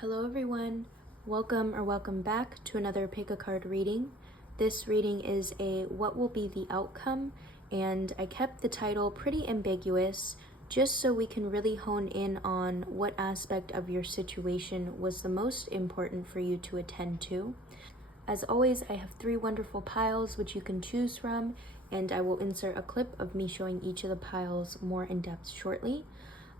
Hello everyone, welcome back to another pick a card reading. This reading is a what will be the outcome, and I kept the title pretty ambiguous just so we can really hone in on what aspect of your situation was the most important for you to attend to. As always, I have 3 wonderful piles which you can choose from, and I will insert a clip of me showing each of the piles more in depth shortly.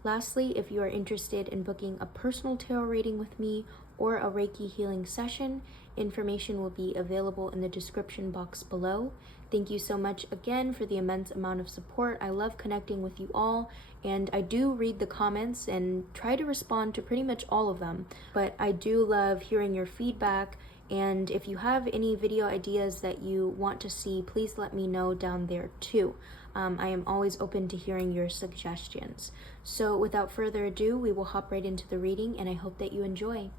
Lastly, if you are interested in booking a personal tarot reading with me or a Reiki healing session, information will be available in the description box below. Thank you so much again for the immense amount of support. I love connecting with you all, and I do read the comments and try to respond to pretty much all of them. But I do love hearing your feedback, and if you have any video ideas that you want to see, please let me know down there too. I am always open to hearing your suggestions. So without further ado, we will hop right into the reading, and I hope that you enjoy.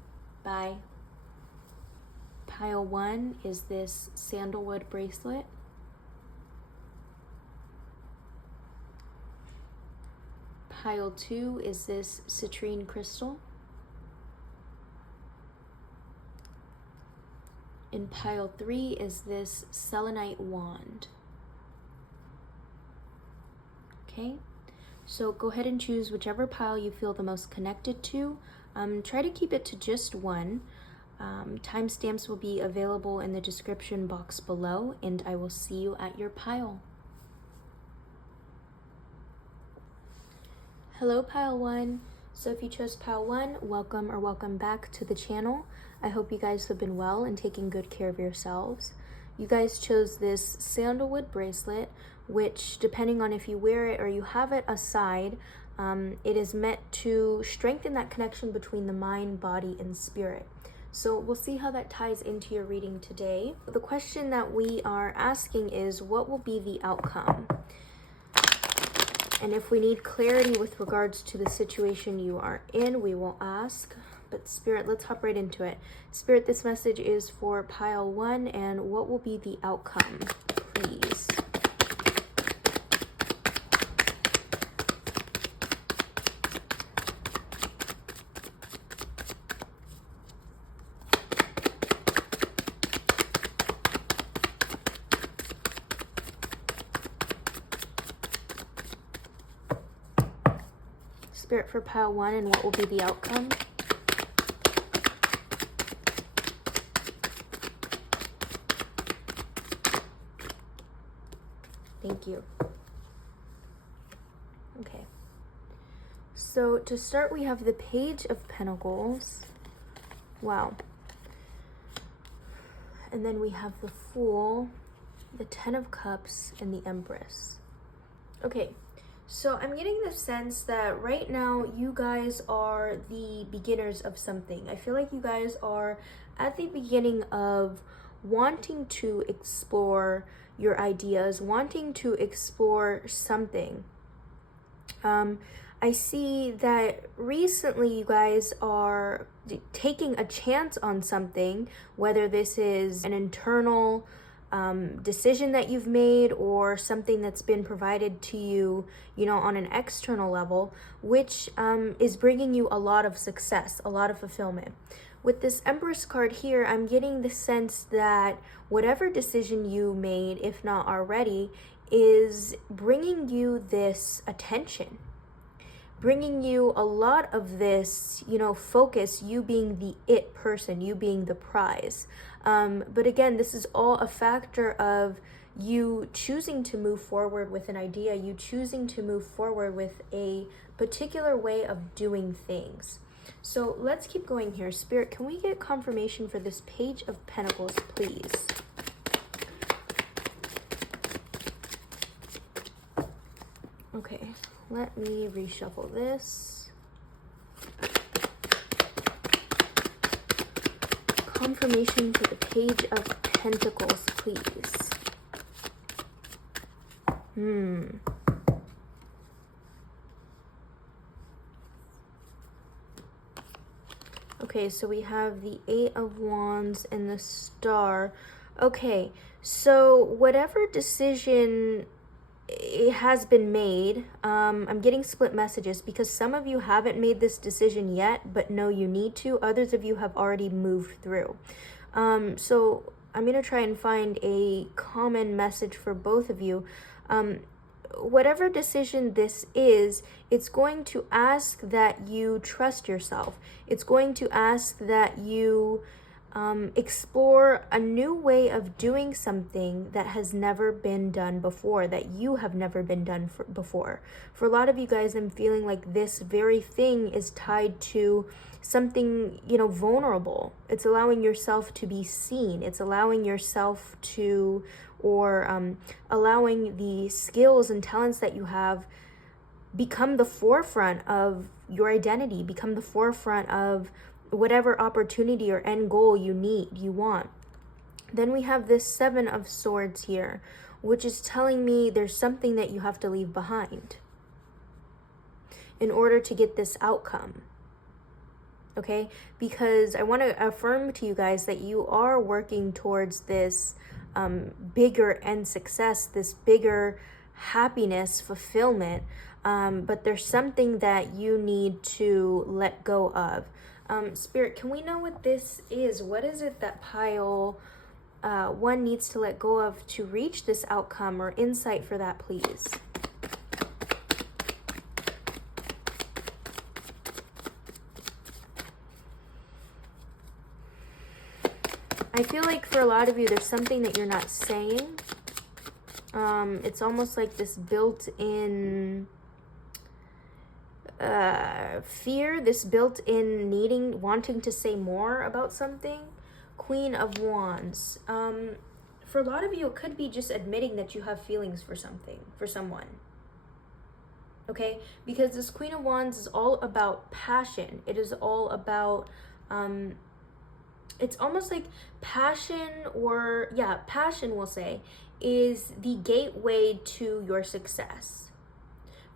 Bye. Pile 1 is this sandalwood bracelet. Pile 2 is this citrine crystal. And pile 3 is this selenite wand. Okay, so go ahead and choose whichever pile you feel the most connected to. Try to keep it to just one. Timestamps will be available in the description box below, and I will see you at your pile. Hello, pile 1. So if you chose pile 1, welcome back to the channel. I hope you guys have been well and taking good care of yourselves. You guys chose this sandalwood bracelet, which, depending on if you wear it or you have it aside, it is meant to strengthen that connection between the mind, body, and spirit. So we'll see how that ties into your reading today. The question that we are asking is, what will be the outcome? And if we need clarity with regards to the situation you are in, we will ask. But Spirit, let's hop right into it. Spirit, this message is for pile 1, and what will be the outcome, please? Spirit, for pile 1, and what will be the outcome? Thank you. Okay. So to start, we have the Page of Pentacles. Wow. And then we have the Fool, the Ten of Cups, and the Empress. Okay. So I'm getting the sense that right now you guys are the beginners of something. I feel like you guys are at the beginning of wanting to explore your ideas, wanting to explore something. I see that recently you guys are taking a chance on something, whether this is an internal decision that you've made or something that's been provided to you, on an external level, which is bringing you a lot of success, a lot of fulfillment. With this Empress card here, I'm getting the sense that whatever decision you made, if not already, is bringing you this attention, bringing you a lot of this, focus, you being the it person, you being the prize. But again, this is all a factor of you choosing to move forward with an idea, you choosing to move forward with a particular way of doing things. So let's keep going here. Spirit, can we get confirmation for this Page of Pentacles, please? Okay, let me reshuffle this. Confirmation for the Page of Pentacles, please. Okay, so we have the 8 of Wands and the Star. Okay, so whatever decision it has been made. I'm getting split messages because some of you haven't made this decision yet, but know you need to. Others of you have already moved through. So I'm going to try and find a common message for both of you. Whatever decision this is, it's going to ask that you trust yourself. It's going to ask that you explore a new way of doing something that has never been done before, that you have never been done before. For a lot of you guys, I'm feeling like this very thing is tied to something, vulnerable. It's allowing yourself to be seen. It's allowing yourself to, or allowing the skills and talents that you have become the forefront of your identity, become the forefront of whatever opportunity or end goal you want. Then we have this 7 of Swords here, which is telling me there's something that you have to leave behind in order to get this outcome. Okay? Because I want to affirm to you guys that you are working towards this bigger end success, this bigger happiness, fulfillment, but there's something that you need to let go of. Spirit, can we know what this is? What is it that pile 1 needs to let go of to reach this outcome, or insight for that, please? I feel like for a lot of you, there's something that you're not saying. It's almost like this built-in fear, this built-in wanting to say more about something. Queen of Wands. For a lot of you, it could be just admitting that you have feelings for someone. Okay? Because this Queen of Wands is all about passion. It is all about, it's almost like passion, passion, we'll say, is the gateway to your success.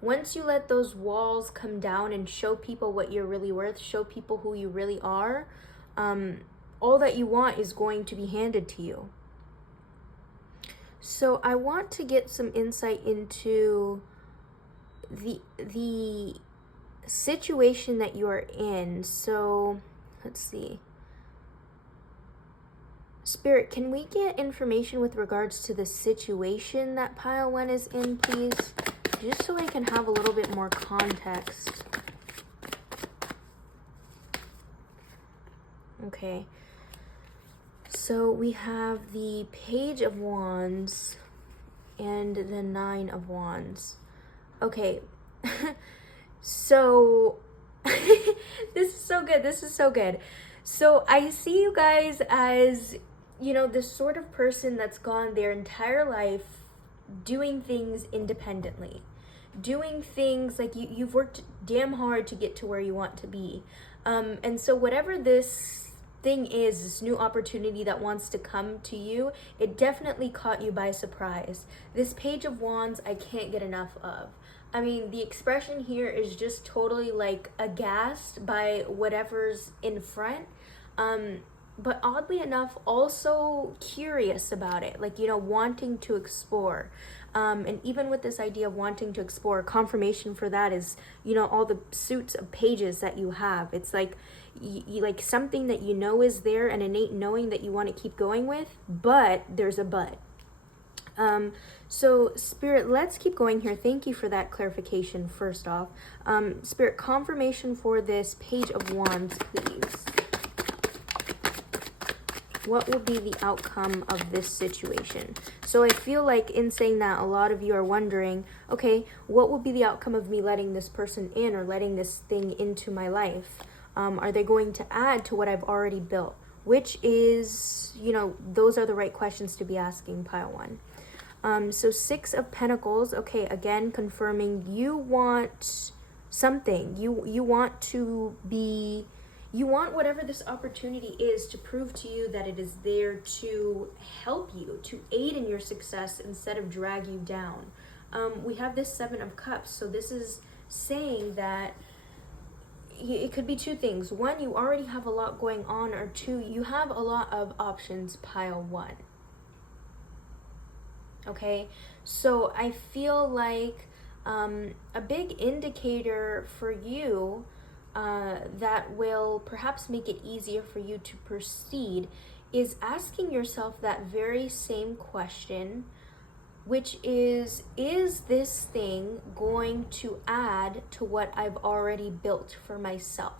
Once you let those walls come down and show people what you're really worth, show people who you really are, all that you want is going to be handed to you. So I want to get some insight into the situation that you are in. So let's see. Spirit, can we get information with regards to the situation that pile 1 is in, please? Just so I can have a little bit more context. Okay. So we have the Page of Wands and the 9 of Wands. Okay. So this is so good. This is so good. So I see you guys as, this sort of person that's gone their entire life doing things independently. Doing things like you've worked damn hard to get to where you want to be. And so whatever this thing is, this new opportunity that wants to come to you, it definitely caught you by surprise. This Page of Wands, I can't get enough of. I mean, the expression here is just totally like aghast by whatever's in front. But oddly enough, also curious about it, like, wanting to explore. And even with this idea of wanting to explore, confirmation for that is, all the suits of pages that you have. It's like, like something that is there, an innate knowing that you want to keep going with, but there's a but. So Spirit, let's keep going here. Thank you for that clarification, first off. Spirit, confirmation for this Page of Wands, please. What will be the outcome of this situation? So I feel like in saying that, a lot of you are wondering, okay, what will be the outcome of me letting this person in, or letting this thing into my life? Are they going to add to what I've already built? Which is, those are the right questions to be asking, pile 1. So 6 of Pentacles, okay, again, confirming you want something. You want to be... You want whatever this opportunity is to prove to you that it is there to help you, to aid in your success instead of drag you down. We have this 7 of Cups. So this is saying that it could be 2 things. 1, you already have a lot going on, or 2, you have a lot of options, pile 1. Okay, so I feel like a big indicator for you that will perhaps make it easier for you to proceed is asking yourself that very same question, which is this thing going to add to what I've already built for myself?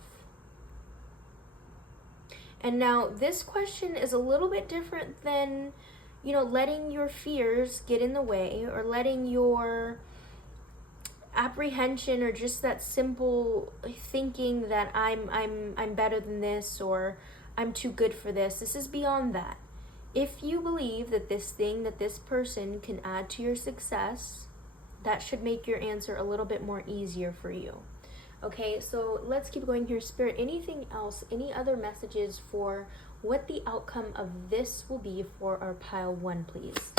And now this question is a little bit different than, letting your fears get in the way, or letting your apprehension, or just that simple thinking that I'm better than this, or I'm too good for this. This is beyond that. If you believe that this thing, that this person can add to your success, that should make your answer a little bit more easier for you. Okay, so let's keep going here. Spirit, anything else, any other messages for what the outcome of this will be for our pile 1, please?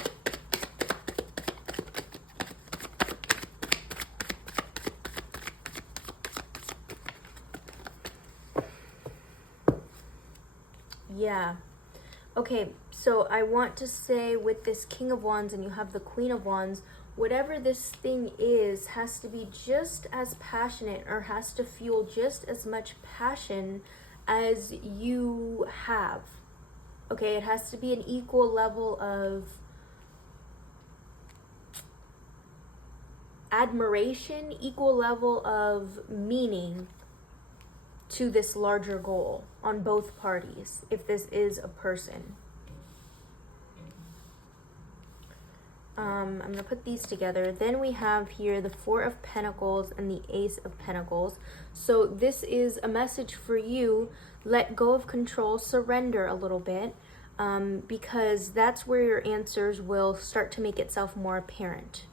Yeah. Okay, so I want to say with this King of Wands and you have the Queen of Wands, whatever this thing is has to be just as passionate, or has to fuel just as much passion as you have. Okay, it has to be an equal level of admiration, equal level of meaning to this larger goal on both parties, if this is a person. I'm going to put these together. Then we have here the Four of Pentacles and the Ace of Pentacles. So this is a message for you. Let go of control, surrender a little bit, because that's where your answers will start to make itself more apparent.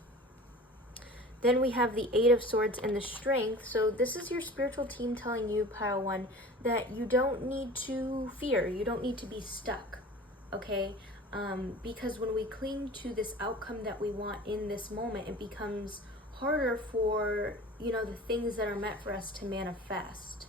Then we have the Eight of Swords and the Strength. So this is your spiritual team telling you, pile 1, that you don't need to fear. You don't need to be stuck, okay? Because when we cling to this outcome that we want in this moment, it becomes harder for, the things that are meant for us to manifest.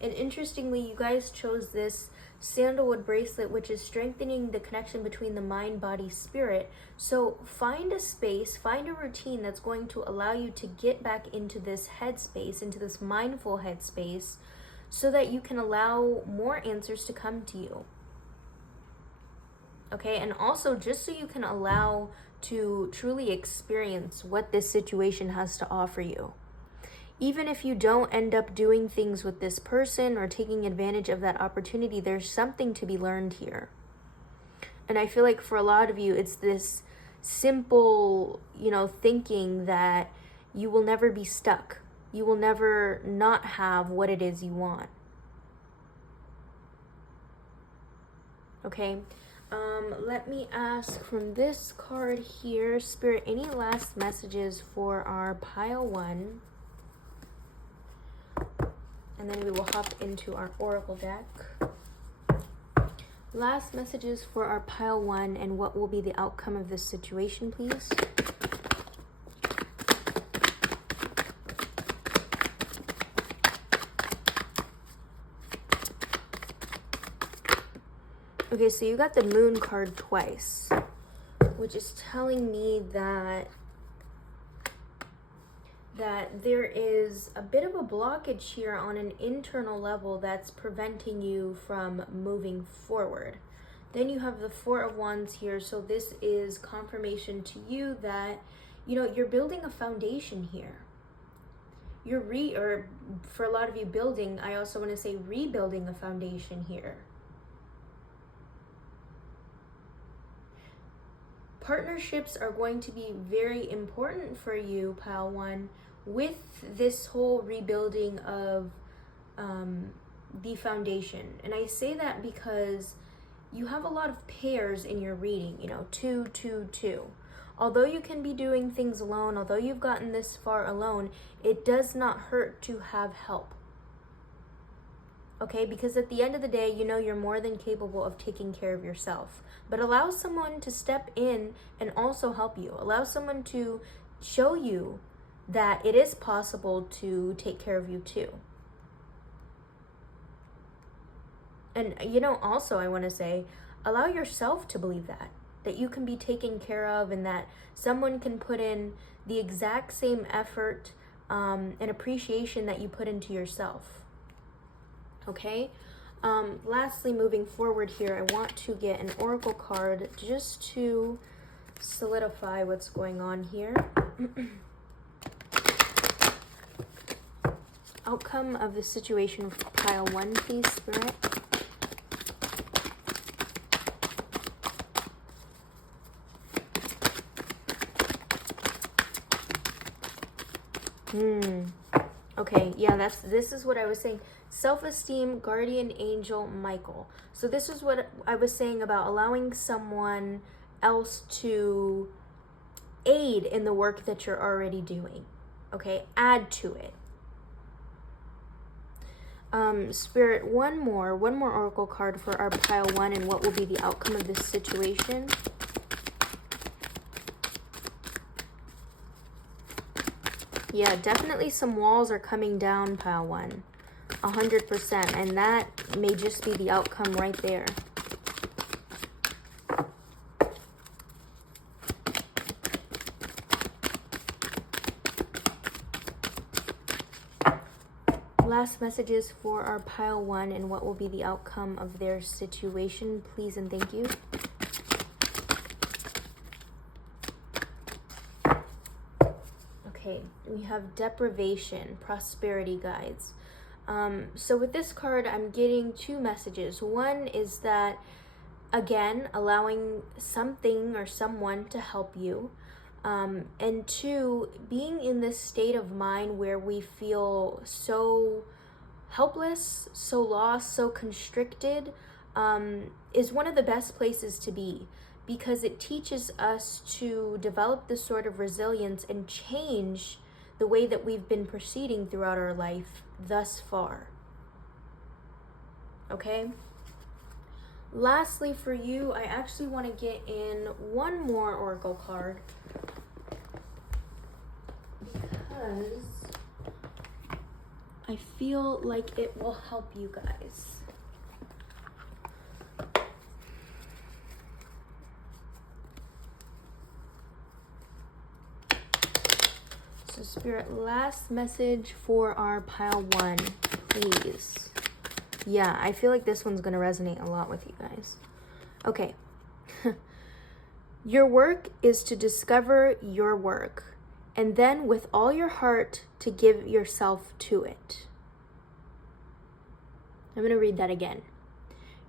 And interestingly, you guys chose this sandalwood bracelet, which is strengthening the connection between the mind, body, spirit. So find a space, find a routine that's going to allow you to get back into this headspace, into this mindful headspace, so that you can allow more answers to come to you. Okay, and also just so you can allow to truly experience what this situation has to offer you. Even if you don't end up doing things with this person or taking advantage of that opportunity, there's something to be learned here. And I feel like for a lot of you, it's this simple, thinking that you will never be stuck. You will never not have what it is you want. Okay. Let me ask from this card here, Spirit, any last messages for our pile 1? And then we will hop into our oracle deck. Last messages for our pile 1 and what will be the outcome of this situation, please. Okay, so you got the Moon card twice, which is telling me that there is a bit of a blockage here on an internal level that's preventing you from moving forward. Then you have the Four of Wands here, so this is confirmation to you that, you're building a foundation here. Or for a lot of you building, I also want to say rebuilding a foundation here. Partnerships are going to be very important for you, pile 1, with this whole rebuilding of the foundation. And I say that because you have a lot of pairs in your reading, 2, 2, 2. Although you can be doing things alone, although you've gotten this far alone, it does not hurt to have help. Okay, because at the end of the day, you're more than capable of taking care of yourself. But allow someone to step in and also help you. Allow someone to show you that it is possible to take care of you too. And, also I want to say, allow yourself to believe that. that you can be taken care of, and that someone can put in the exact same effort and appreciation that you put into yourself. Okay? Lastly, moving forward here, I want to get an oracle card just to solidify what's going on here. Outcome of the situation for pile 1, please, Spirit. Okay, yeah, this is what I was saying. Self-esteem, guardian angel, Michael. So this is what I was saying about allowing someone else to aid in the work that you're already doing. Okay, add to it. Spirit, one more oracle card for our pile 1 and what will be the outcome of this situation. Yeah, definitely some walls are coming down, pile 1. 100%. And that may just be the outcome right there. Last messages for our pile 1 and what will be the outcome of their situation, please and thank you. Okay, we have deprivation, prosperity guides. So with this card, I'm getting 2 messages. One is that, again, allowing something or someone to help you. And 2, being in this state of mind where we feel so helpless, so lost, so constricted, is one of the best places to be, because it teaches us to develop this sort of resilience and change the way that we've been proceeding throughout our life thus far. Okay? Lastly, for you, I actually want to get in one more oracle card because I feel like it will help you guys. So Spirit, last message for our pile 1, please. Yeah, I feel like this one's going to resonate a lot with you guys. Okay. Your work is to discover your work, and then with all your heart to give yourself to it. I'm going to read that again.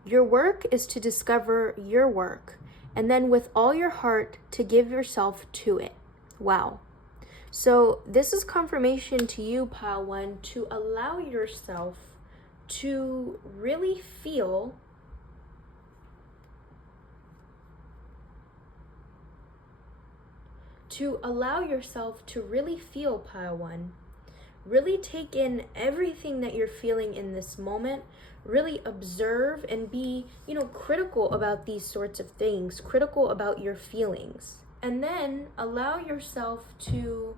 Your work is to discover your work, and then with all your heart to give yourself to it. Wow. So this is confirmation to you, pile 1, to allow yourself to really feel pile 1. Really take in everything that you're feeling in this moment. Really observe and be, critical about these sorts of things, critical about your feelings. And then allow yourself to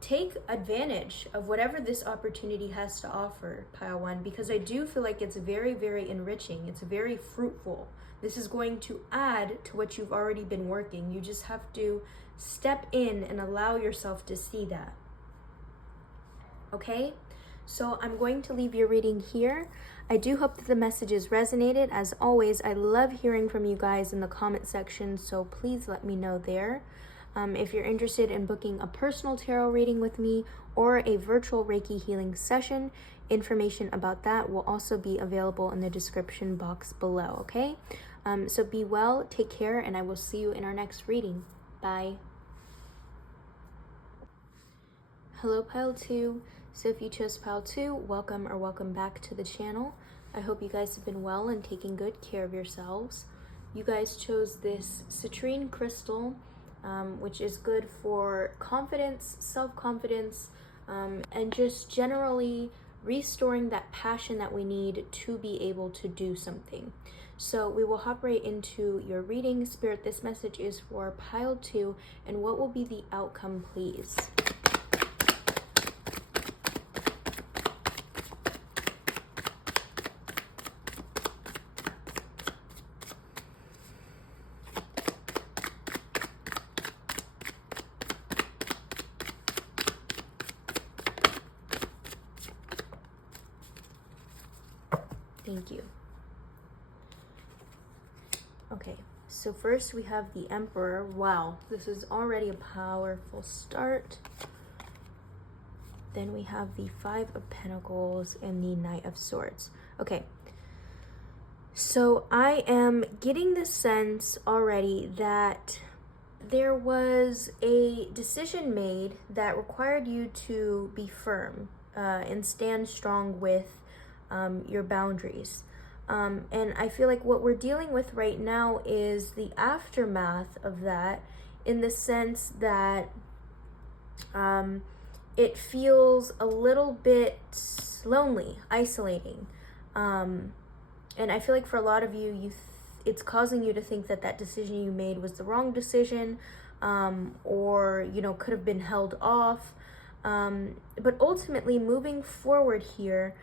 take advantage of whatever this opportunity has to offer, pile 1, because I do feel like it's very, very enriching. It's very fruitful. This is going to add to what you've already been working. You just have to step in and allow yourself to see that. Okay? So I'm going to leave your reading here. I do hope that the messages resonated. As always, I love hearing from you guys in the comment section, so please let me know there. If you're interested in booking a personal tarot reading with me or a virtual Reiki healing session, information about that will also be available in the description box below, okay? So be well, take care, and I will see you in our next reading. Bye. Hello, pile 2. So if you chose pile 2, welcome or welcome back to the channel. I hope you guys have been well and taking good care of yourselves. You guys chose this citrine crystal, which is good for confidence, self-confidence, and just generally restoring that passion that we need to be able to do something. So we will hop right into your reading. Spirit, this message is for pile 2, and what will be the outcome, please? Thank you. Okay, so first we have the Emperor. Wow, this is already a powerful start. Then we have the Five of Pentacles and the Knight of Swords. Okay, so I am getting the sense already that there was a decision made that required you to be firm and stand strong with your boundaries. And I feel like what we're dealing with right now is the aftermath of that, in the sense that it feels a little bit lonely, isolating. And I feel like for a lot of you, it's causing you to think that that decision you made was the wrong decision, or, you know, could have been held off. But ultimately, moving forward here,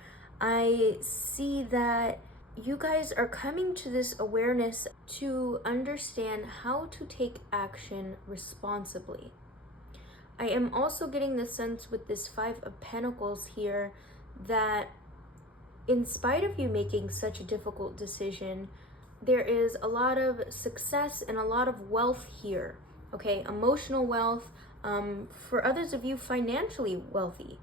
I see that you guys are coming to this awareness to understand how to take action responsibly. I am also getting the sense with this Five of Pentacles here that in spite of you making such a difficult decision, there is a lot of success and a lot of wealth here, okay? Emotional wealth, for others of you, financially wealthy.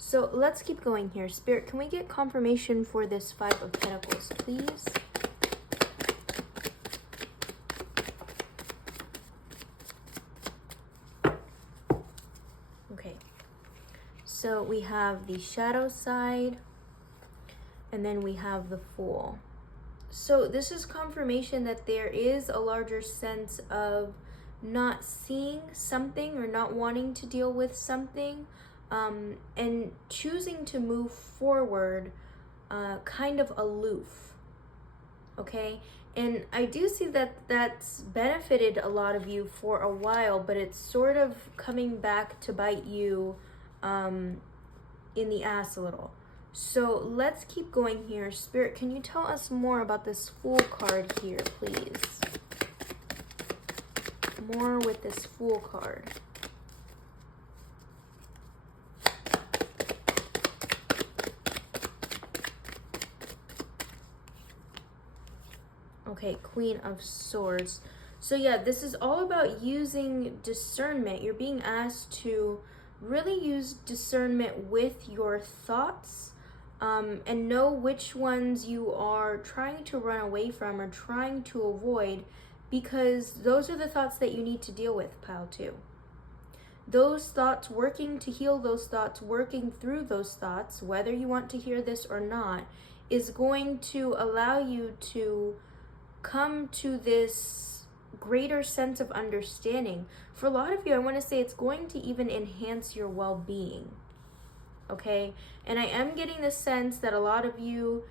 So let's keep going here. Spirit, can we get confirmation for this Five of Pentacles, please? Okay. So we have the shadow side, and then we have the Fool. So this is confirmation that there is a larger sense of not seeing something or not wanting to deal with something, and choosing to move forward kind of aloof, okay? And I do see that that's benefited a lot of you for a while, but it's sort of coming back to bite you in the ass a little. So let's keep going here. Spirit, can you tell us more about this Fool card here, please? More with this Fool card. Okay, Queen of Swords. So yeah, this is all about using discernment. You're being asked to really use discernment with your thoughts, and know which ones you are trying to run away from or trying to avoid, because those are the thoughts that you need to deal with, pile 2. Those thoughts, working to heal those thoughts, working through those thoughts, whether you want to hear this or not, is going to allow you to come to this greater sense of understanding. For a lot of you, I want to say it's going to even enhance your well-being, okay? And I am getting the sense that a lot of you,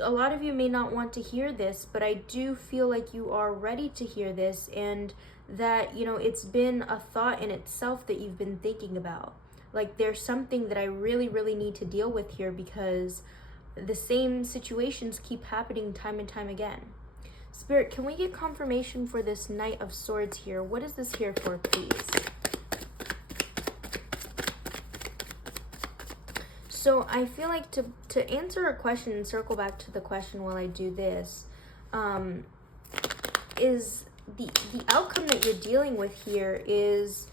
a lot of you may not want to hear this, but I do feel like you are ready to hear this, and that, it's been a thought in itself that you've been thinking about. Like, there's something that I really, really need to deal with here, because the same situations keep happening time and time again. Spirit, can we get confirmation for this Knight of Swords here? What is this here for, please? So I feel like to answer a question and circle back to the question while I do this, is the outcome that you're dealing with here is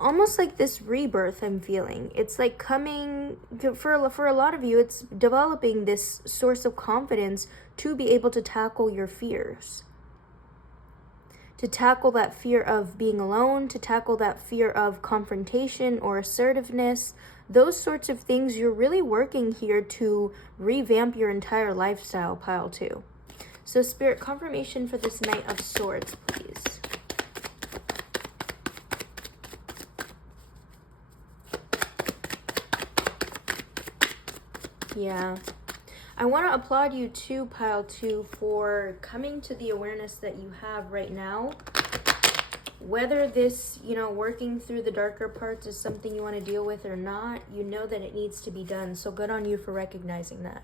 almost like this rebirth I'm feeling. It's like coming, for a lot of you, it's developing this source of confidence to be able to tackle your fears. To tackle that fear of being alone, to tackle that fear of confrontation or assertiveness. Those sorts of things, you're really working here to revamp your entire lifestyle, pile 2. So Spirit, confirmation for this Knight of Swords, please. Yeah. I want to applaud you too, pile 2, for coming to the awareness that you have right now. Whether this, working through the darker parts is something you want to deal with or not, you know that it needs to be done. So good on you for recognizing that.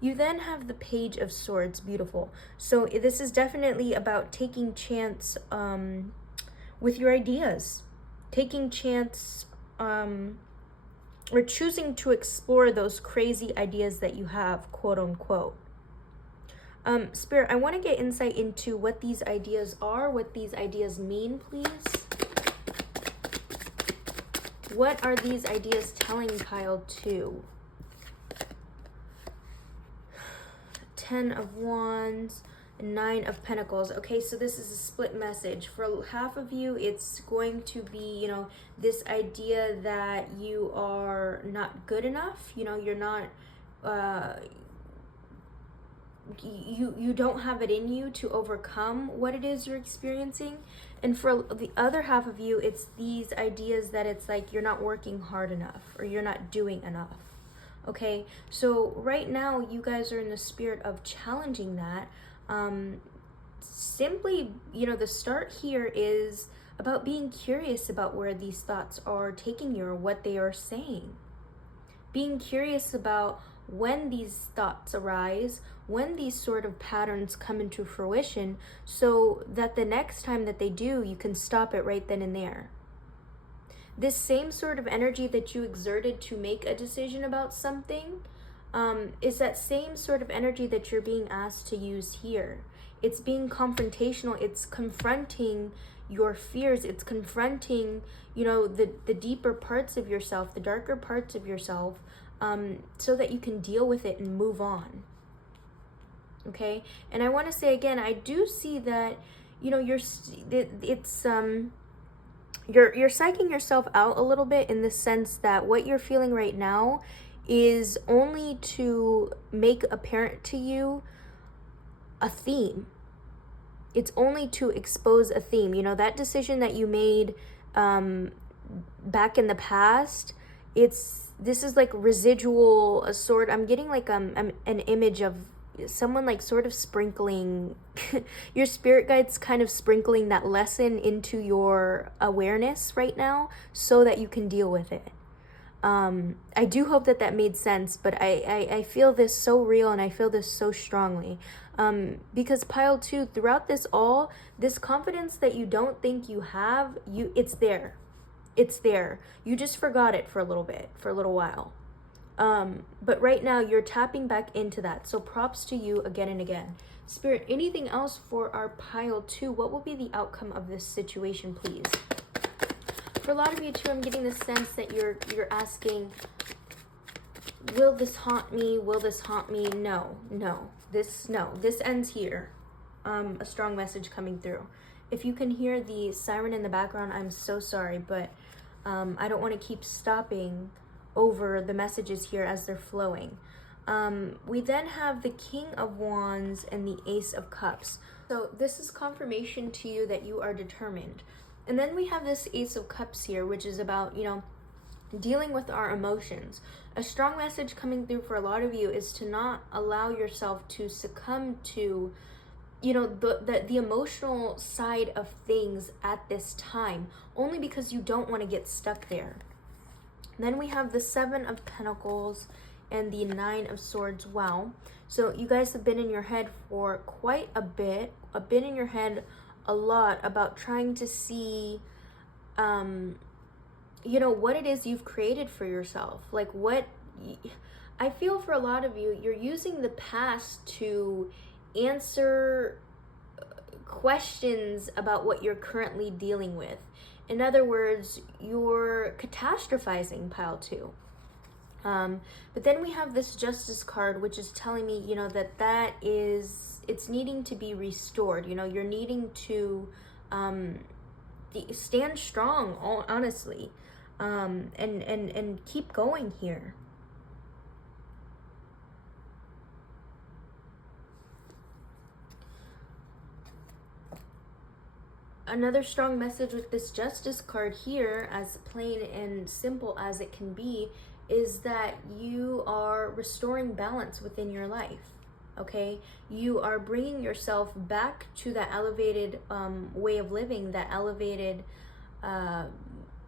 You then have the Page of Swords. Beautiful. So this is definitely about taking chance with your ideas. Taking chance or choosing to explore those crazy ideas that you have, quote unquote. Spirit, I want to get insight into what these ideas are, what these ideas mean, please. What are these ideas telling pile 2? 10 of Wands, 9 of Pentacles. Okay, so this is a split message. For half of you, it's going to be, you know, this idea that you are not good enough. You know, you're not, you don't have it in you to overcome what it is you're experiencing. And for the other half of you, it's these ideas that it's like you're not working hard enough or you're not doing enough. Okay, so right now you guys are in the spirit of challenging that. Simply, you know, the start here is about being curious about where these thoughts are taking you or what they are saying. Being curious about when these thoughts arise, when these sort of patterns come into fruition, so that the next time that they do, you can stop it right then and there. This same sort of energy that you exerted to make a decision about something is that same sort of energy that you're being asked to use here. It's being confrontational. It's confronting your fears. It's confronting, you know, the deeper parts of yourself, the darker parts of yourself, so that you can deal with it and move on. Okay? And I want to say again, I do see that, you know, you're psyching yourself out a little bit, in the sense that what you're feeling right now is only to make apparent to you a theme. It's only to expose a theme. You know, that decision that you made back in the past, this is like residual, a sort, I'm getting like an image of someone like sort of sprinkling your spirit guides, kind of sprinkling that lesson into your awareness right now so that you can deal with it. I do hope that that made sense, but I feel this so real and I feel this so strongly. Because pile 2, throughout this all, this confidence that you don't think you have, it's there. It's there. You just forgot it for a little bit, for a little while. But right now you're tapping back into that. So props to you again and again. Spirit, anything else for our pile 2? What will be the outcome of this situation, please? For a lot of you too, I'm getting the sense that you're asking, will this haunt me? Will this haunt me? No. This ends here. A strong message coming through. If you can hear the siren in the background, I'm so sorry, but I don't want to keep stopping over the messages here as they're flowing. We then have the King of Wands and the Ace of Cups. So this is confirmation to you that you are determined. And then we have this Ace of Cups here, which is about, you know, dealing with our emotions. A strong message coming through for a lot of you is to not allow yourself to succumb to, you know, the emotional side of things at this time, only because you don't want to get stuck there. Then we have the 7 of Pentacles and the 9 of Swords. Wow. So you guys have been in your head for quite a bit, in your head a lot about trying to see, you know, what it is you've created for yourself. Like I feel for a lot of you, you're using the past to answer questions about what you're currently dealing with. In other words, you're catastrophizing, pile 2. But then we have this Justice card, which is telling me, you know, that is, it's needing to be restored. You know, you're needing to stand strong, honestly, and keep going here. Another strong message with this Justice card here, as plain and simple as it can be, is that you are restoring balance within your life. Okay, you are bringing yourself back to that elevated way of living, that elevated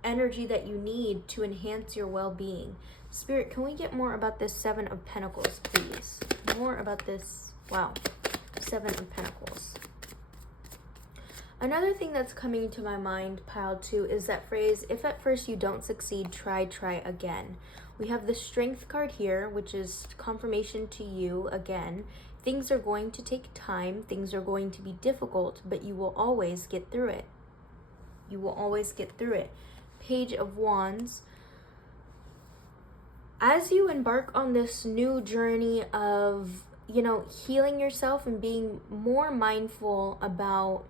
energy that you need to enhance your well-being. Spirit, can we get more about this 7 of Pentacles, please? More about this, wow, 7 of Pentacles. Another thing that's coming to my mind, pile 2, is that phrase, if at first you don't succeed, try again. We have the Strength card here, which is confirmation to you again. Things are going to take time, things are going to be difficult, but you will always get through it. You will always get through it. Page of Wands. As you embark on this new journey of, healing yourself and being more mindful about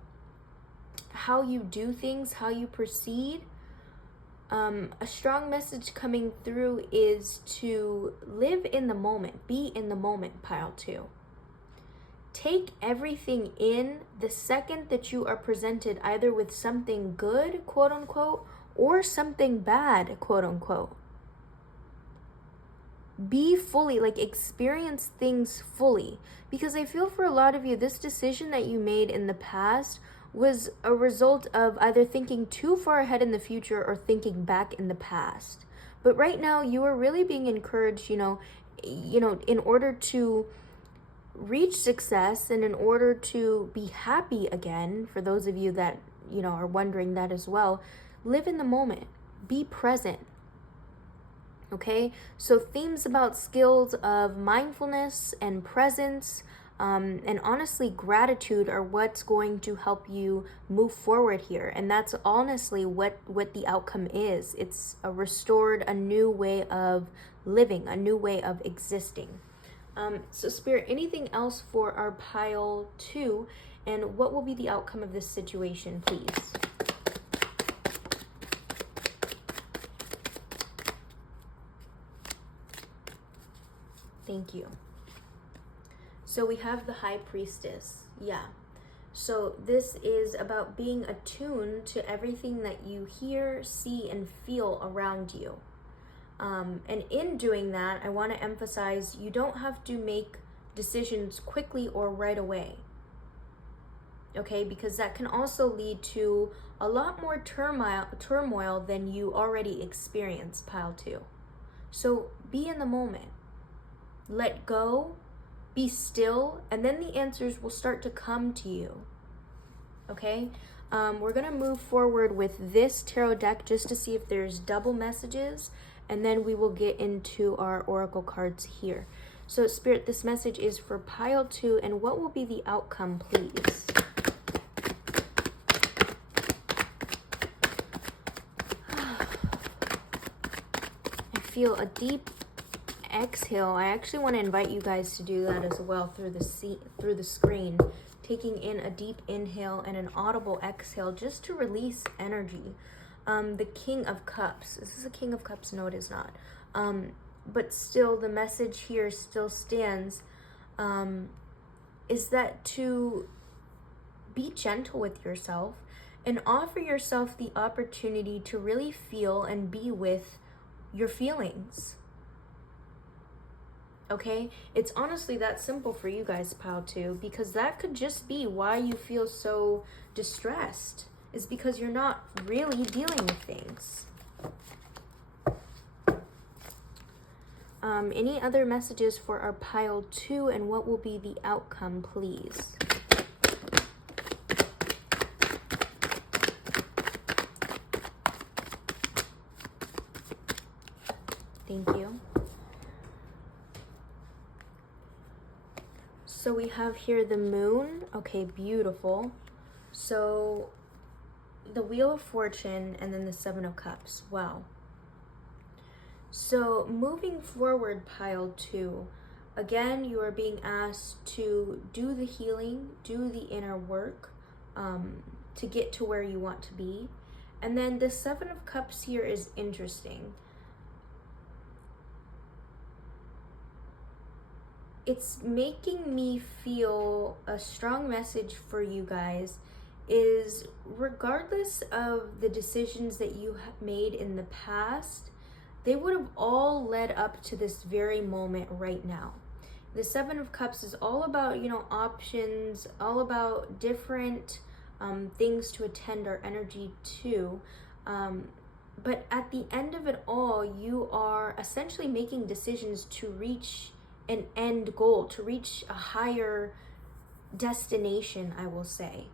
how you do things, how you proceed, a strong message coming through is to live in the moment, be in the moment, pile 2. Take everything in the second that you are presented either with something good, quote unquote, or something bad, quote unquote. Be fully, experience things fully. Because I feel for a lot of you, this decision that you made in the past was a result of either thinking too far ahead in the future or thinking back in the past. But right now, you are really being encouraged, in order to reach success and in order to be happy again, for those of you that, are wondering that as well, live in the moment, be present. Okay, so themes about skills of mindfulness and presence, and honestly gratitude are what's going to help you move forward here. And that's honestly what the outcome is. It's a new way of living, a new way of existing. So Spirit, anything else for our pile 2, and what will be the outcome of this situation, please? Thank you. So we have the High Priestess. Yeah. So this is about being attuned to everything that you hear, see, and feel around you. And in doing that, I want to emphasize you don't have to make decisions quickly or right away. Okay, because that can also lead to a lot more turmoil than you already experience, pile 2. So be in the moment. Let go, be still, and then the answers will start to come to you. Okay? We're going to move forward with this tarot deck just to see if there's double messages, and then we will get into our oracle cards here. So, Spirit, this message is for pile 2, and what will be the outcome, please? I feel a deep exhale. I actually want to invite you guys to do that as well through the screen, taking in a deep inhale and an audible exhale just to release energy. The King of Cups. Is this a King of Cups? No, it is not. But still, the message here still stands, is that to be gentle with yourself and offer yourself the opportunity to really feel and be with your feelings. Okay, it's honestly that simple for you guys, pile 2, because that could just be why you feel so distressed, is because you're not really dealing with things. Any other messages for our pile 2, and what will be the outcome, please? Thank you. So we have here the Moon. Okay, beautiful. So the Wheel of Fortune and then the Seven of Cups. Wow. So moving forward, pile 2, again, you are being asked to do the healing, do the inner work, to get to where you want to be. And then the Seven of Cups here is interesting. It's making me feel a strong message for you guys is, regardless of the decisions that you have made in the past, they would have all led up to this very moment right now. The Seven of Cups is all about, options, all about different things to attend our energy to. But at the end of it all, you are essentially making decisions to reach an end goal, to reach a higher destination, I will say.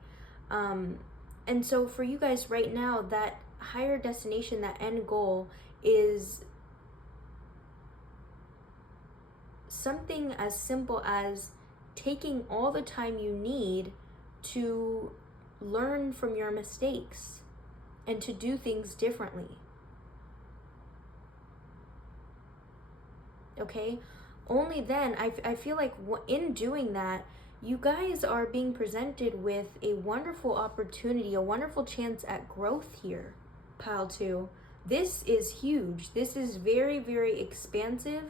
And so for you guys right now, that higher destination, that end goal is something as simple as taking all the time you need to learn from your mistakes and to do things differently. Okay? Only then, I feel like in doing that, you guys are being presented with a wonderful opportunity, a wonderful chance at growth here, pile 2. This is huge. This is very, very expansive.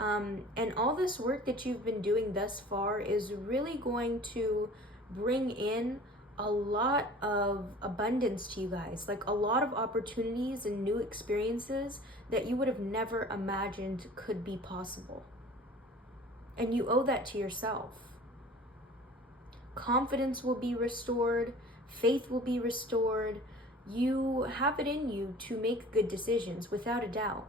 And all this work that you've been doing thus far is really going to bring in a lot of abundance to you guys, like a lot of opportunities and new experiences that you would have never imagined could be possible. And you owe that to yourself. Confidence will be restored, faith will be restored. You have it in you to make good decisions, without a doubt.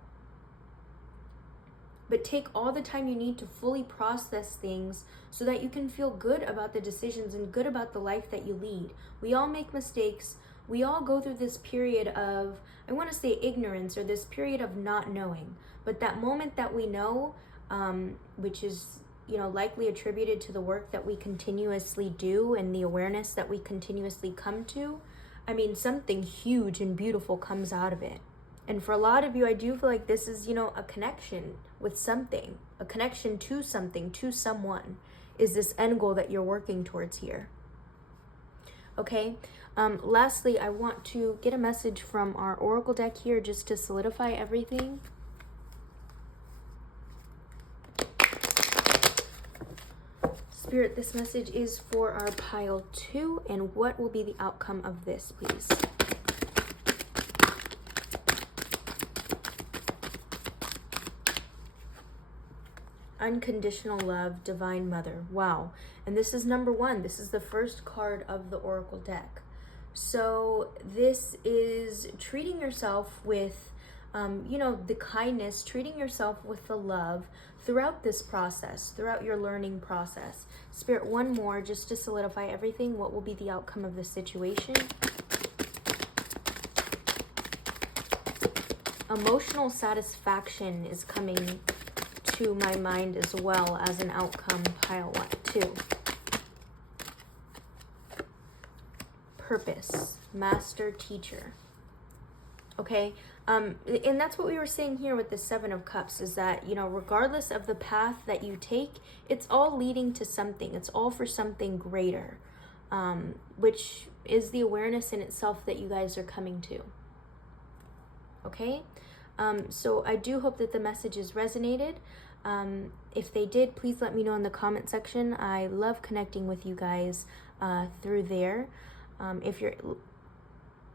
But take all the time you need to fully process things so that you can feel good about the decisions and good about the life that you lead. We all make mistakes. We all go through this period of, I want to say ignorance, or this period of not knowing. But that moment that we know, which is, likely attributed to the work that we continuously do and the awareness that we continuously come to, something huge and beautiful comes out of it. And for a lot of you, I do feel like this is, a connection with something, a connection to something, to someone, is this end goal that you're working towards here. Okay. Lastly, I want to get a message from our Oracle deck here just to solidify everything. Spirit, this message is for our pile 2, and what will be the outcome of this, please? Unconditional love, Divine Mother. Wow. And this is number 1. This is the first card of the Oracle deck. So this is treating yourself with, the kindness, treating yourself with the love throughout this process, throughout your learning process. Spirit, one more just to solidify everything. What will be the outcome of the situation? Emotional satisfaction is coming to my mind as well as an outcome, pile 2. Purpose, master teacher. Okay, and that's what we were saying here with the 7 of Cups, is that, regardless of the path that you take, it's all leading to something. It's all for something greater, which is the awareness in itself that you guys are coming to. Okay, so I do hope that the messages resonated. If they did, please let me know in the comment section. I love connecting with you guys through there.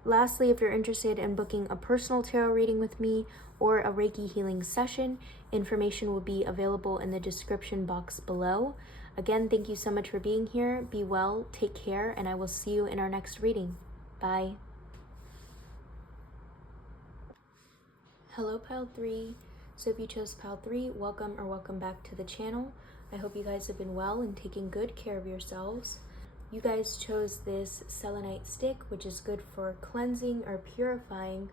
Lastly, if you're interested in booking a personal tarot reading with me or a Reiki healing session, information will be available in the description box below. Again, thank you so much for being here. Be well, take care, and I will see you in our next reading. Bye. Hello, pile 3. So if you chose pile 3, welcome or welcome back to the channel. I hope you guys have been well and taking good care of yourselves. You guys chose this selenite stick, which is good for cleansing or purifying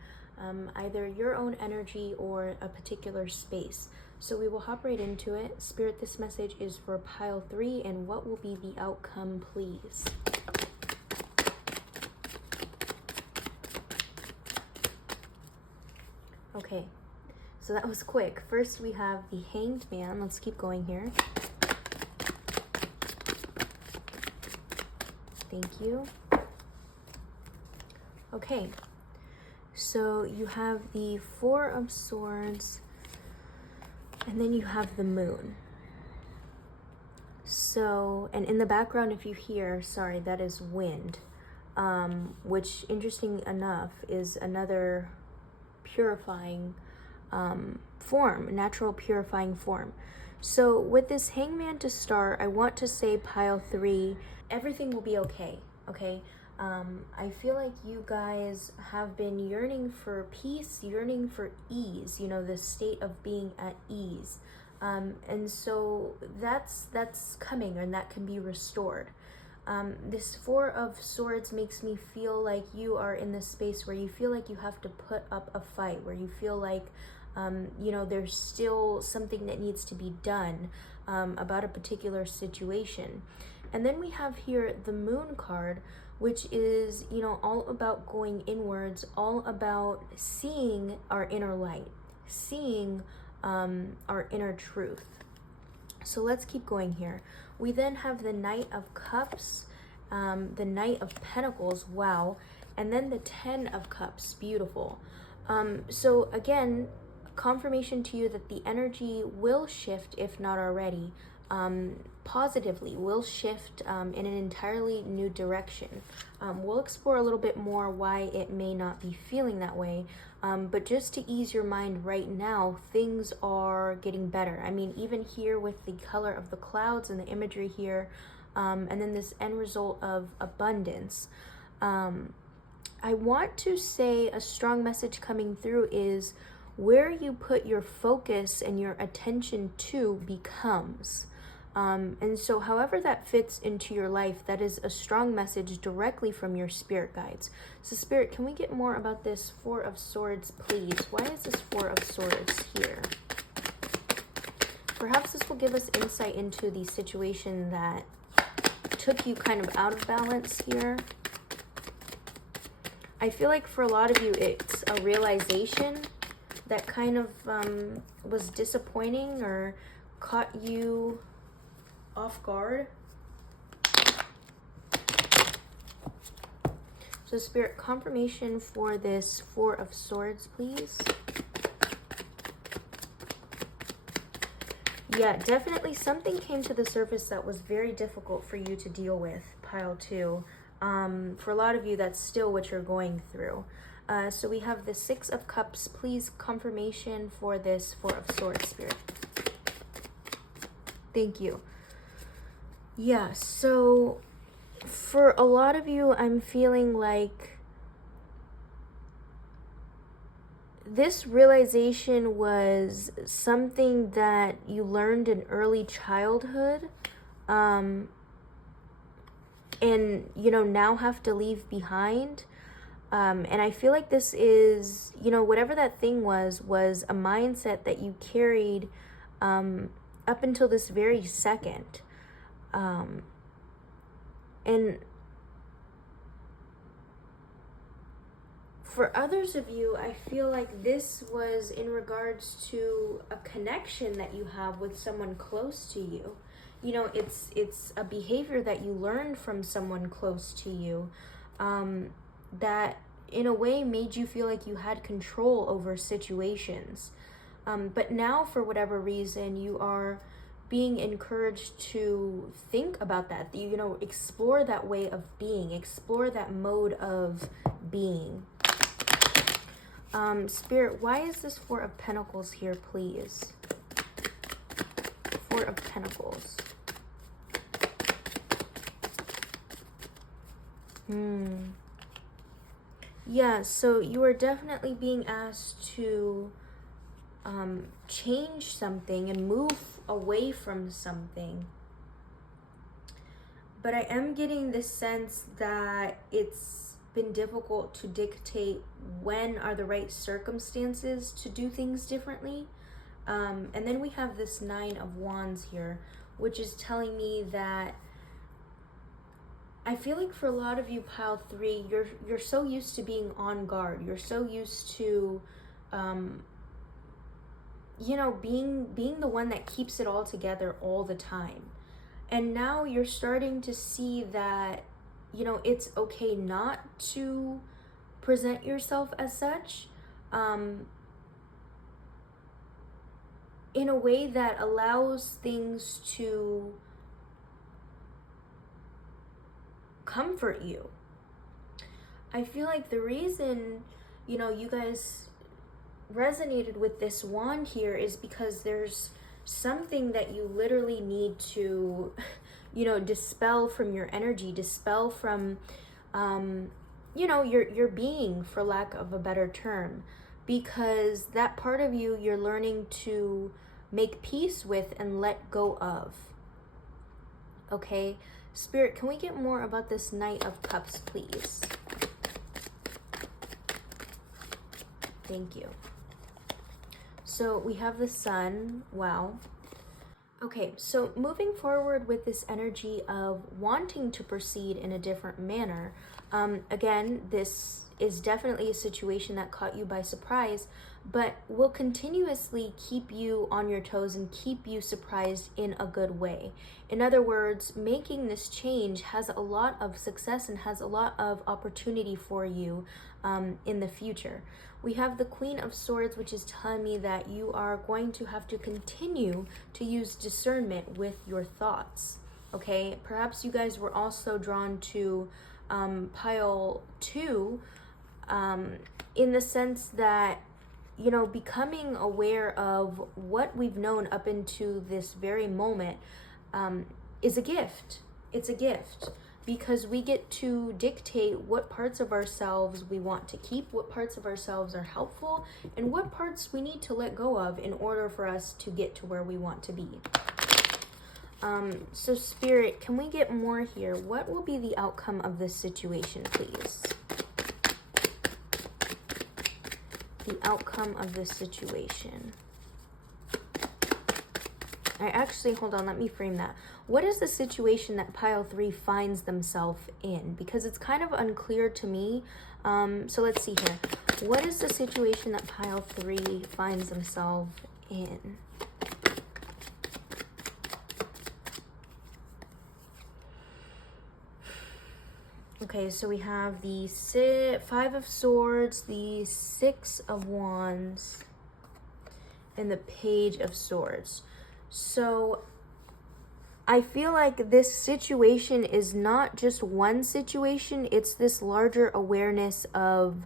either your own energy or a particular space. So we will hop right into it. Spirit, this message is for pile 3, and what will be the outcome, please? Okay, so that was quick. First we have the Hanged Man. Let's keep going here. Thank you. Okay, so you have the 4 of Swords, and then you have the Moon. So, and in the background, if you hear, sorry, that is wind, which, interesting enough, is another purifying form, natural purifying form. So with this Hangman to start, I want to say pile 3, everything will be okay, okay? I feel like you guys have been yearning for peace, yearning for ease, this state of being at ease. And so that's coming, and that can be restored. This Four of Swords makes me feel like you are in this space where you feel like you have to put up a fight, where you feel like, there's still something that needs to be done about a particular situation. And then we have here the Moon card, which is, all about going inwards, all about seeing our inner light, seeing our inner truth. So let's keep going here. We then have the Knight of Cups, the Knight of Pentacles, wow, and then the Ten of Cups, beautiful. So again, confirmation to you that the energy will shift, if not already, positively, will shift in an entirely new direction. We'll explore a little bit more why it may not be feeling that way, but just to ease your mind right now, things are getting better. I mean, even here with the color of the clouds and the imagery here, and then this end result of abundance, I want to say a strong message coming through is where you put your focus and your attention to becomes. And so however that fits into your life, that is a strong message directly from your spirit guides. So Spirit, can we get more about this Four of Swords, please? Why is this Four of Swords here? Perhaps this will give us insight into the situation that took you kind of out of balance here. I feel like for a lot of you, it's a realization that kind of was disappointing or caught you off guard. So Spirit, confirmation for this Four of Swords, please. Yeah, definitely something came to the surface that was very difficult for you to deal with, pile 2. For a lot of you, that's still what you're going through. So we have the Six of Cups. Please, confirmation for this Four of Swords, Spirit. Thank you. Yeah, so for a lot of you, I'm feeling like this realization was something that you learned in early childhood, and, now have to leave behind. And I feel like this is, whatever that thing was a mindset that you carried up until this very second. And for others of you, I feel like this was in regards to a connection that you have with someone close to you. It's a behavior that you learned from someone close to you, that in a way made you feel like you had control over situations. But now, for whatever reason, you are being encouraged to think about that, explore that way of being, explore that mode of being. Spirit, why is this Four of Pentacles here, please? Four of Pentacles. Yeah, so you are definitely being asked to change something and move away from something. But I am getting this sense that it's been difficult to dictate when are the right circumstances to do things differently. And then we have this Nine of Wands here, which is telling me that I feel like for a lot of you, pile 3, you're so used to being on guard. You're so used to being the one that keeps it all together all the time. And now you're starting to see that, it's okay not to present yourself as such, in a way that allows things to comfort you. I feel like the reason, you guys resonated with this wand here is because there's something that you literally need to, dispel from your energy, dispel from, your being, for lack of a better term, because that part of you, you're learning to make peace with and let go of. Okay, Spirit, can we get more about this Knight of Cups, please? Thank you. So we have the Sun. Wow. Okay, so moving forward with this energy of wanting to proceed in a different manner, again, this is definitely a situation that caught you by surprise, but will continuously keep you on your toes and keep you surprised in a good way. In other words, making this change has a lot of success and has a lot of opportunity for you in the future. We have the Queen of Swords, which is telling me that you are going to have to continue to use discernment with your thoughts, okay? Perhaps you guys were also drawn to pile 2 in the sense that, you know, becoming aware of what we've known up into this very moment is a gift. It's a gift. Because we get to dictate what parts of ourselves we want to keep, what parts of ourselves are helpful, and what parts we need to let go of in order for us to get to where we want to be. So Spirit, can we get more here? What will be the outcome of this situation, please? The outcome of this situation. Hold on, let me frame that. What is the situation that pile 3 finds themselves in? Because it's kind of unclear to me. So let's see here. What is the situation that pile 3 finds themselves in? Okay, so we have the 5 of Swords, the 6 of Wands, and the Page of Swords. So I feel like this situation is not just one situation, it's this larger awareness of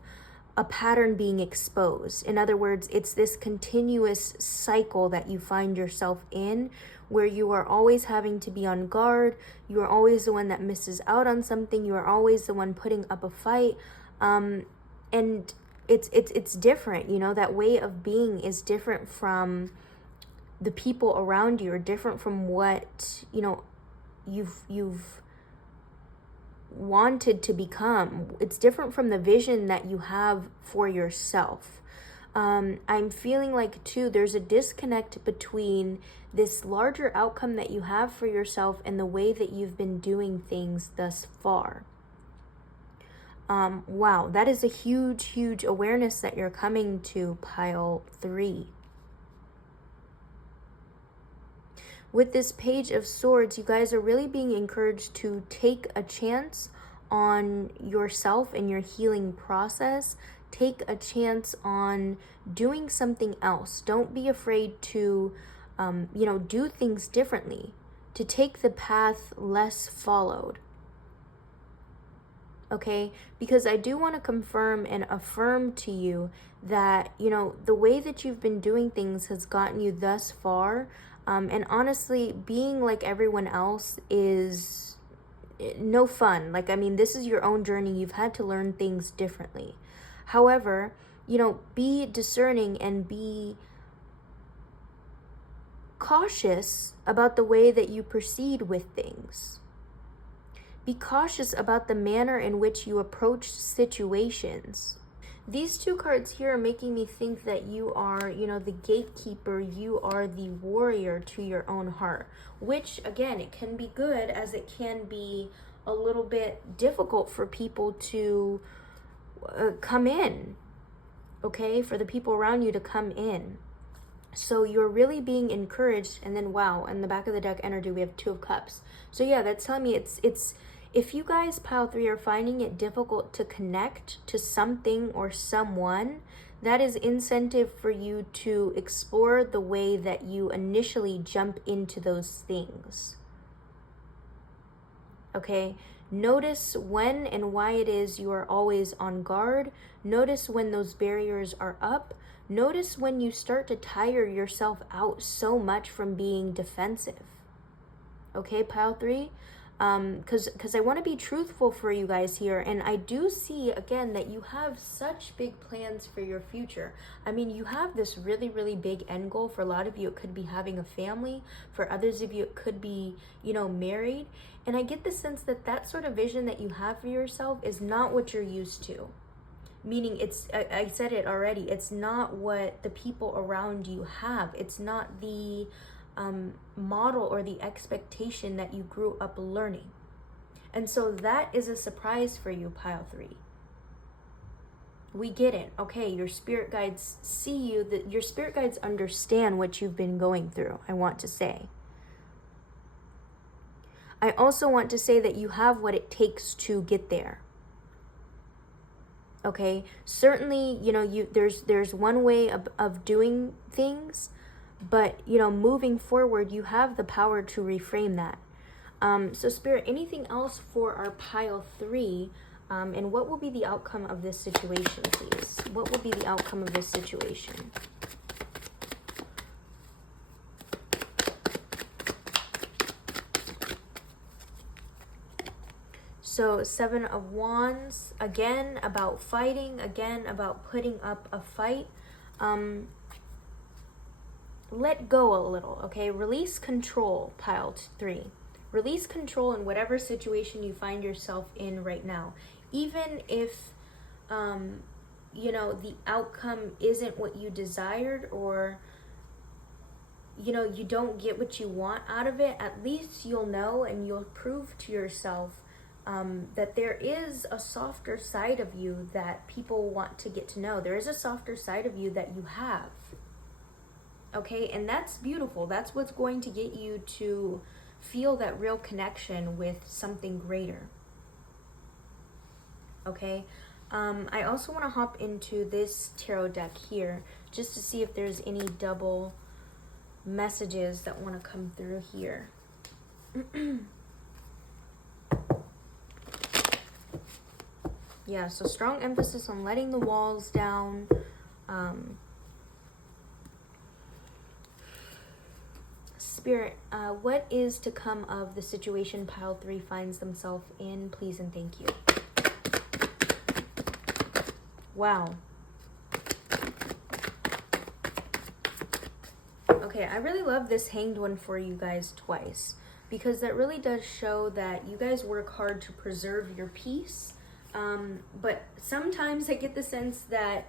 a pattern being exposed. In other words, it's this continuous cycle that you find yourself in, where you are always having to be on guard, you are always the one that misses out on something, you are always the one putting up a fight, and it's different, you know, that way of being is different from the people around you, are different from what, you know, you've wanted to become. It's different from the vision that you have for yourself. I'm feeling like too, there's a disconnect between this larger outcome that you have for yourself and the way that you've been doing things thus far. Wow, that is a huge awareness that you're coming to, pile 3. With this Page of Swords, you guys are really being encouraged to take a chance on yourself and your healing process. Take a chance on doing something else. Don't be afraid to, do things differently. To take the path less followed. Okay? Because I do want to confirm and affirm to you that, you know, the way that you've been doing things has gotten you thus far. And honestly, being like everyone else is no fun. Like, I mean, this is your own journey. You've had to learn things differently. However, you know, be discerning and be cautious about the way that you proceed with things. Be cautious about the manner in which you approach situations. These 2 cards here are making me think that you are, you know, the gatekeeper, you are the warrior to your own heart, which, again, it can be good as it can be a little bit difficult for people to come in, okay, for the people around you to come in. So you're really being encouraged, and then, wow, in the back of the deck energy, we have 2 of Cups. So yeah, that's telling me it's if you guys, pile 3, are finding it difficult to connect to something or someone, that is incentive for you to explore the way that you initially jump into those things. Okay? Notice when and why it is you are always on guard. Notice when those barriers are up. Notice when you start to tire yourself out so much from being defensive. Okay, pile 3? because I want to be truthful for you guys here, and I do see again that you have such big plans for your future. I mean, you have this really, really big end goal. For a lot of you, it could be having a family. For others of you, it could be, you know, married. And I get the sense that that sort of vision that you have for yourself is not what you're used to. Meaning, it's, I said it already, it's not what the people around you have. It's not the model or the expectation that you grew up learning. And so that is a surprise for you, pile 3. We get it. Okay, your spirit guides see you, that your spirit guides understand what you've been going through, I want to say. I also want to say that you have what it takes to get there. Okay, certainly, you know, there's one way of doing things, but, you know, moving forward, you have the power to reframe that. So Spirit, anything else for our pile 3? And what will be the outcome of this situation, please? What will be the outcome of this situation? So 7 of Wands, again, about fighting, again, about putting up a fight. Let go a little, okay? Release control, pile 3. Release control in whatever situation you find yourself in right now. Even if, you know, the outcome isn't what you desired, or, you know, you don't get what you want out of it, at least you'll know and you'll prove to yourself that there is a softer side of you that people want to get to know. There is a softer side of you that you have. Okay, and that's beautiful. That's what's going to get you to feel that real connection with something greater. Okay, I also want to hop into this tarot deck here just to see if there's any double messages that want to come through here. Yeah, so strong emphasis on letting the walls down. Spirit, what is to come of the situation pile 3 finds themselves in, please and thank you. Wow. Okay, I really love this hanged one for you guys twice, because that really does show that you guys work hard to preserve your peace. But sometimes I get the sense that,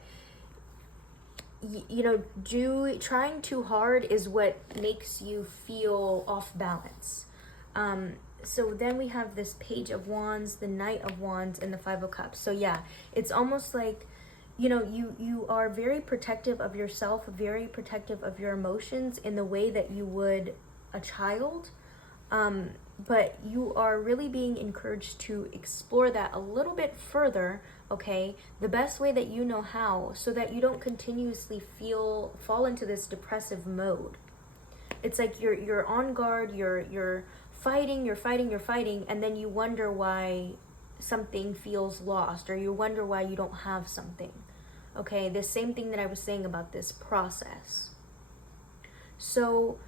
you know, trying too hard is what makes you feel off balance. So then we have this Page of Wands, the Knight of Wands, and the 5 of Cups. So yeah, it's almost like, you know, you are very protective of yourself, very protective of your emotions in the way that you would a child. But you are really being encouraged to explore that a little bit further, okay, the best way that you know how, so that you don't continuously fall into this depressive mode. It's like you're on guard, you're fighting, and then you wonder why something feels lost, or you wonder why you don't have something. Okay, the same thing that I was saying about this process. So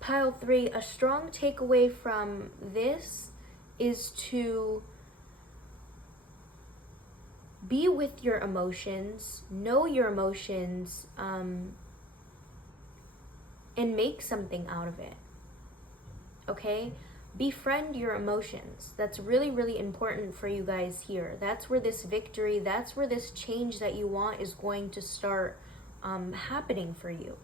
pile 3, a strong takeaway from this is to be with your emotions, know your emotions, and make something out of it. Okay? Befriend your emotions. That's really, really important for you guys here. That's where this victory, that's where this change that you want is going to start happening for you.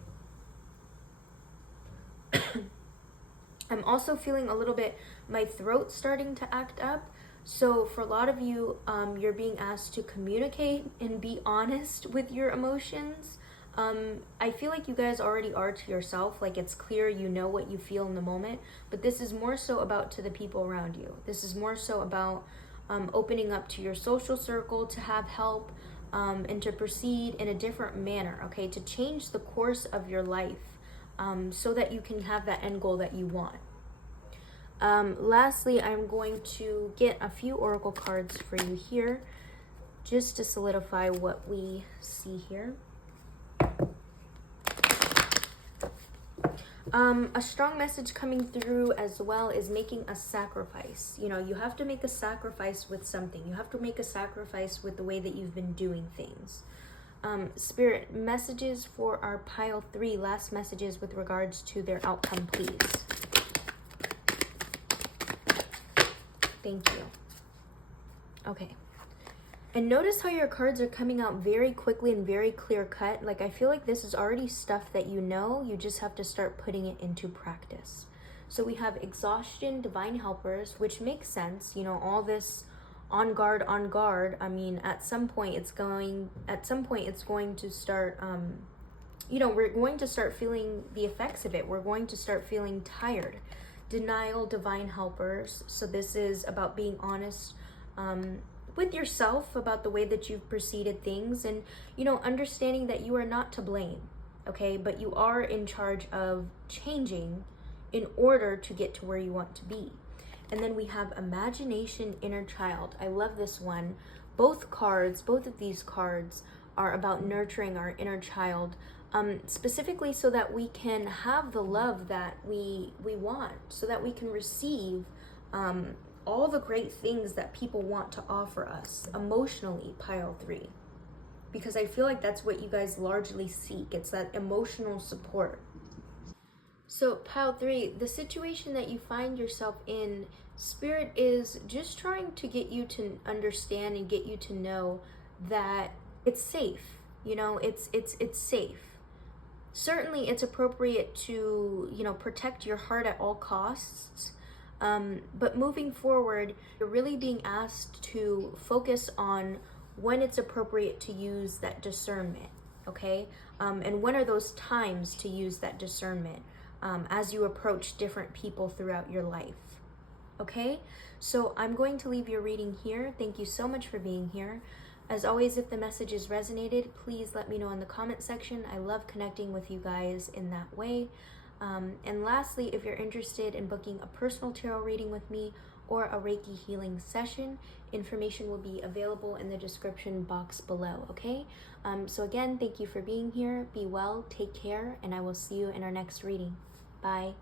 I'm also feeling a little bit, my throat's starting to act up. So for a lot of you, you're being asked to communicate and be honest with your emotions. I feel like you guys already are to yourself, like it's clear you know what you feel in the moment, but this is more so about to the people around you. This is more so about opening up to your social circle to have help, and to proceed in a different manner, okay, to change the course of your life, so that you can have that end goal that you want. Lastly, I'm going to get a few oracle cards for you here, just to solidify what we see here. A strong message coming through as well is making a sacrifice. You know, you have to make a sacrifice with something. You have to make a sacrifice with the way that you've been doing things. Spirit, messages for our pile 3, last messages with regards to their outcome, please. Thank you. Okay. And notice how your cards are coming out very quickly and very clear cut. Like, I feel like this is already stuff that you know. You just have to start putting it into practice. So we have exhaustion, divine helpers, which makes sense. You know, all this on guard. I mean, at some point it's going to start, you know, we're going to start feeling the effects of it. We're going to start feeling tired. Denial, divine helpers. So this is about being honest, with yourself about the way that you've proceeded things, and, you know, understanding that you are not to blame, okay, but you are in charge of changing in order to get to where you want to be. And then we have imagination, inner child. I love this one. Both of these cards are about nurturing our inner child, specifically so that we can have the love that we want, so that we can receive all the great things that people want to offer us emotionally, pile 3. Because I feel like that's what you guys largely seek. It's that emotional support. So pile 3, the situation that you find yourself in, Spirit is just trying to get you to understand and get you to know that it's safe. You know, it's safe. Certainly it's appropriate to, you know, protect your heart at all costs. But moving forward, you're really being asked to focus on when it's appropriate to use that discernment, okay? And when are those times to use that discernment as you approach different people throughout your life, okay? So I'm going to leave your reading here. Thank you so much for being here. As always, if the messages resonated, please let me know in the comment section. I love connecting with you guys in that way. And lastly, if you're interested in booking a personal tarot reading with me or a Reiki healing session, information will be available in the description box below, okay? So again, thank you for being here. Be well, take care, and I will see you in our next reading. Bye.